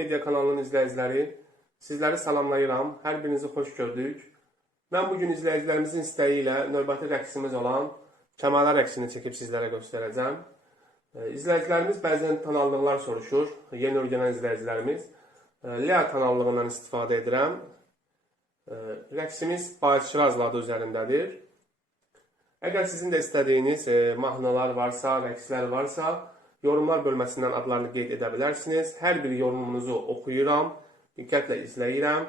Media kanalının izləyiciləri, sizləri salamlayıram. Hər birinizi xoş gördük. Mən bu gün izləyicilərimizin istəyi ilə növbəti rəqsimiz olan Kəmalə rəqsini çəkib sizlərə göstərəcəm. E, İzləyicilərimiz bəzən tanınlıqlar soruşur, yeni öyrənən izləyicilərimiz. E, Lea tanınlığından istifadə edirəm. E, Rəqsimiz Bayışraz adı üzərindədir. Əgər sizin də istədiyiniz mahnılar varsa, rəqslər varsa, yorumlar bölməsindən adlarını qeyd edə bilərsiniz. Hər bir yorumunuzu oxuyuram, diqqətlə izləyirəm.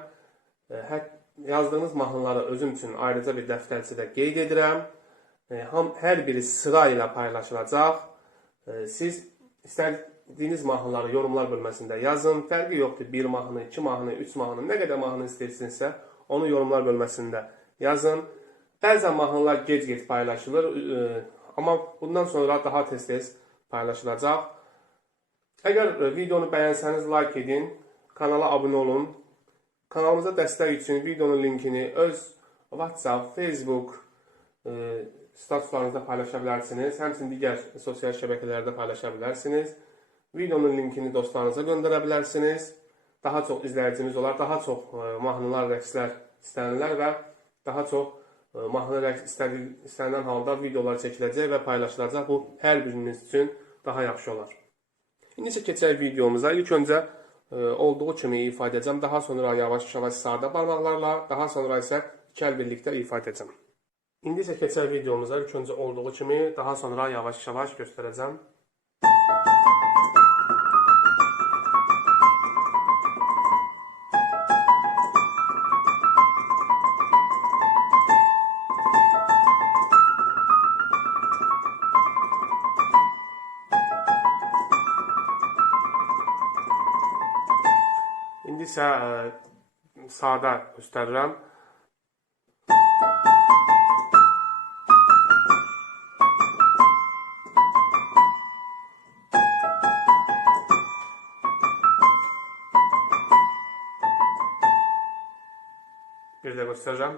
E, yazdığınız mahnıları özüm üçün ayrıca bir dəftərçədə qeyd edirəm. E, hər biri sıra ilə paylaşılacaq. E, Siz istədiyiniz mahnıları yorumlar bölməsində yazın. Fərqi yoxdur. 1 mahnı, 2 mahnı, 3 mahnı, nə qədər mahnı istəyirsinizsə, onu yorumlar bölməsində yazın. Bəzən mahnılar gec-gec paylaşılır, amma bundan sonra daha tez-tez paylaşılacaq. Əgər e, videonu bəyənsəniz like edin, kanala abunə olun. Kanalımıza dəstək üçün videonun linkini öz WhatsApp, Facebook e, statuslarınızda paylaşa bilərsiniz. Həmçinin digər sosial şəbəkələrdə paylaşa bilərsiniz. Videonun linkini dostlarınıza göndərə bilərsiniz. Daha çox izləyicimiz olar, daha çox e, mahnılar, rəqslər istənilər və daha çox e, mahnı rəqs istənilən halda videolar çəkiləcək və paylaşılacaq. Bu hər biriniz üçün daha yaxşı olar. İndi isə keçək videomuza. İlk öncə e, olduğu kimi ifa edəcəm. Daha sonra yavaş-yavaş sarda barmaqlarla, daha sonra isə iki əl birlikdə ifa edəcəm. İndi isə keçək videomuza. İlk öncə olduğu kimi, daha sonra yavaş-yavaş göstərəcəm. İndi isə e, sadə göstərirəm. Bir də göstərəcəm.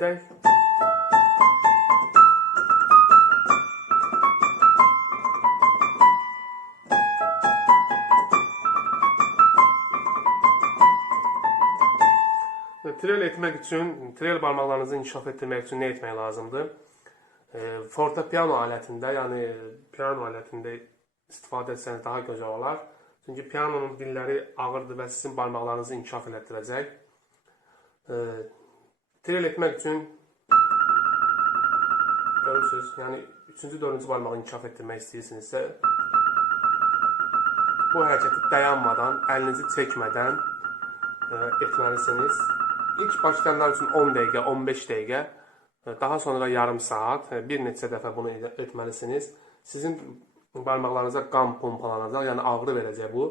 Və Trel etmək üçün, trel barmaqlarınızı inkişaf etdirmək üçün nə etmək lazımdır? E, fortepiano alətində, yəni piano alətində istifadə etsəniz daha gözəl olar. Çünki pianonun dilləri ağırdır və sizin barmaqlarınızı inkişaf elətdirəcək. Trel etmək üçün görürsüz, yəni 3-cü, 4-cü barmağı inkişaf etdirmək istəyirsinizsə, bu hərəkəti dayanmadan, əlinizi çəkmədən e, etməlisiniz. İlk başlayanlar üçün 10 dəqiqə, 15 dəqiqə, e, daha sonra yarım saat, e, bir neçə dəfə bunu etməlisiniz. Sizin barmaqlarınıza qan pompalanacaq, yəni ağrı verəcək bu.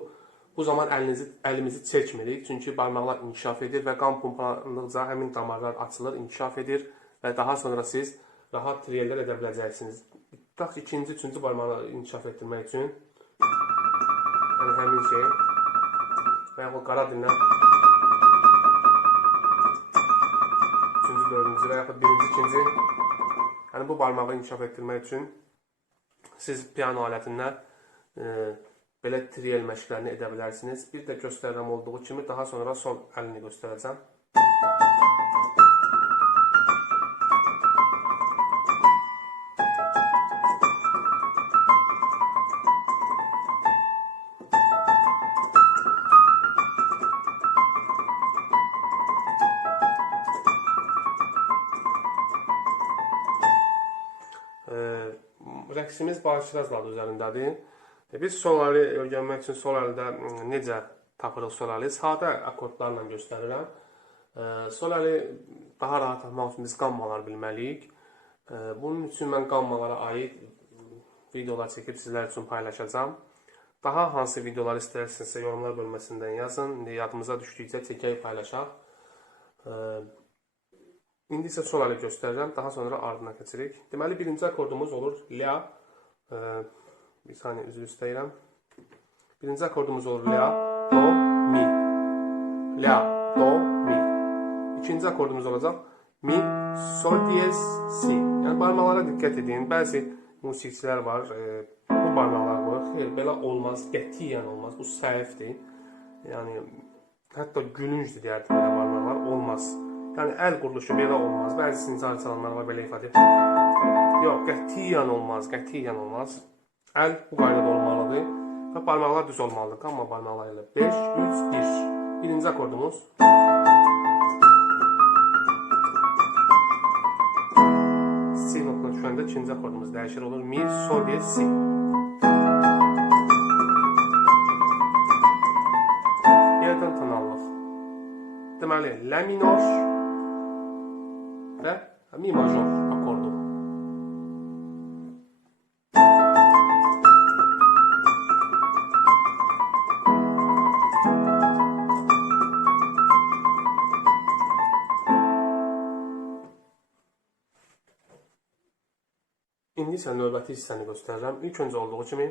Bu zaman əlinizi əlimizi çəkmirik, çünki barmaqlar inkişaf edir və qan pompalandıqca həmin damarlar açılır, inkişaf edir və daha sonra siz rahat triyellər edə biləcəksiniz. Tutaq ki, ikinci, üçüncü barmağı inkişaf etdirmək üçün yəni həmin şey və yaxud qara dillə üçüncü, dördüncü və yaxud birinci, ikinci yəni bu barmağı inkişaf etdirmək üçün siz piano alətindən e, belə triel məşqlərini edə bilərsiniz. Bir də göstərirəm olduğu kimi daha sonra sol əlini göstərəcəm. rəqsimiz Bağışraz adı üzərindədir. Biz sol əli öyrənmək üçün sol əldə necə tapırıq sol əli? Sadə akkordlarla göstərirəm. Sol əli daha rahat tapmaq üçün biz qammalar bilməliyik. Bunun üçün mən qammalara aid videolar çəkib sizlər üçün paylaşacağam. Daha hansı videolar istəyirsinizsə yorumlar bölməsindən yazın. İndi yadımıza düşdükcə çəkək paylaşaq. İndi isə sol əli göstərirəm, daha sonra ardına keçirik. Deməli, birinci akordumuz olur la. Bir saniyə üzr istəyirəm. Birinci akordumuz olur la, do, mi. La, do, mi. İkinci akordumuz olacaq mi, sol diyez, si. Yəni barmaqlara diqqət edin. Bəzi musiqiçilər var, e, bu barmaqlar qoyur. Xeyr, belə olmaz, qətiyyən olmaz. Bu səhvdir. Yəni hətta gülüncdür deyərdim belə barmaqlar. Olmaz. Yəni əl quruluşu belə olmaz. Bəzi sincari çalanlar var belə ifadə. Yox, qətiyyən olmaz, qətiyyən olmaz. Əl bu qaydada olmalıdır və barmaqlar düz olmalıdır. Qamma barmaqları ilə 5 3 1. Birinci akordumuz. Si notuna düşəndə ikinci akordumuz dəyişir olur. Mi, sol, di, si. Yerdən tonallıq. Deməli, la minor və mi major akordu. İndi isə növbəti hissəni göstərirəm. İlk öncə olduğu kimi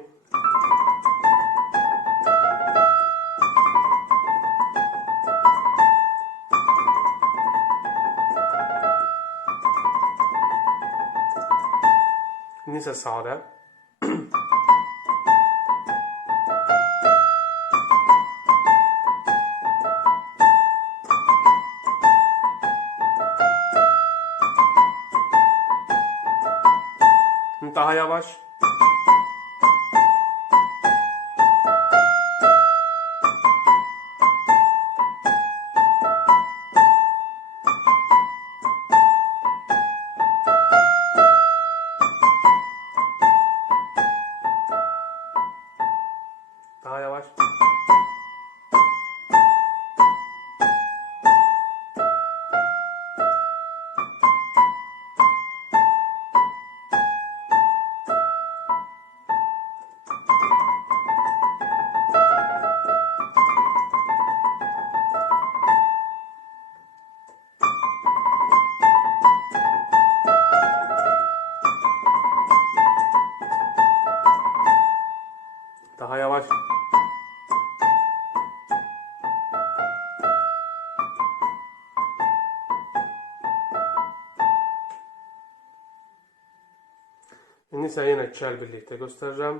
İndi isə sadə. Daha yavaş. İndi isə yenə iki əl birlikdə göstərirəm.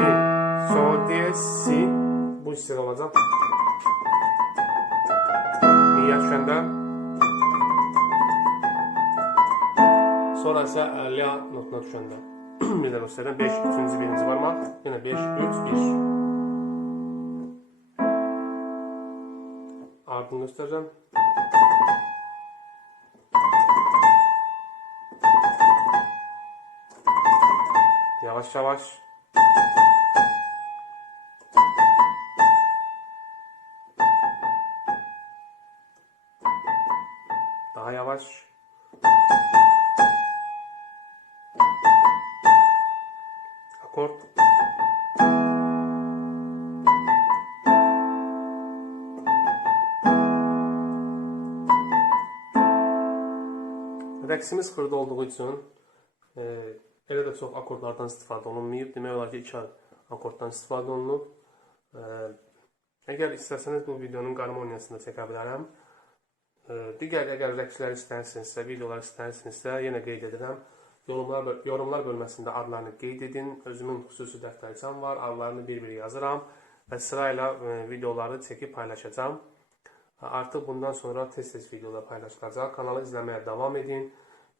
Mi, sol, diez, si. Bu hissədə olacaq. Mi'yə düşəndə. Sonra isə la notuna düşəndə. Bir də göstərirəm. 5, 3-cü birinci barmaq. Yenə 5, 3, 1. Ardını göstərəcəm. Yavaş yavaş. Daha yavaş. Akort. Rəqsimiz xırda olduğu üçün e, elə də çox akordlardan istifadə olunmayıb. Demək olar ki, iki akorddan istifadə olunub. E, əgər istəsəniz bu videonun qarmoniyasını da çəkə bilərəm. E, digər əgər rəqslər istəyirsinizsə, videolar istəyirsinizsə, yenə qeyd edirəm. Yorumlar yorumlar bölməsində adlarını qeyd edin. Özümün xüsusi dəftərçəm var. Adlarını bir-bir yazıram və sırayla e, videoları çəkib paylaşacağam. Artıq bundan sonra tez-tez videolar paylaşılacaq. Kanalı izləməyə davam edin.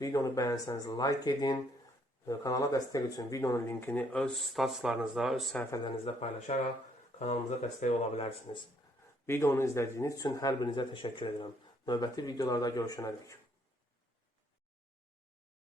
Videonu bəyənsəniz like edin. E, Kanala dəstək üçün videonun linkini öz statuslarınızda, öz səhifələrinizdə paylaşaraq kanalımıza dəstək ola bilərsiniz. Videonu izlədiyiniz üçün hər birinizə təşəkkür edirəm. Növbəti videolarda görüşənədək.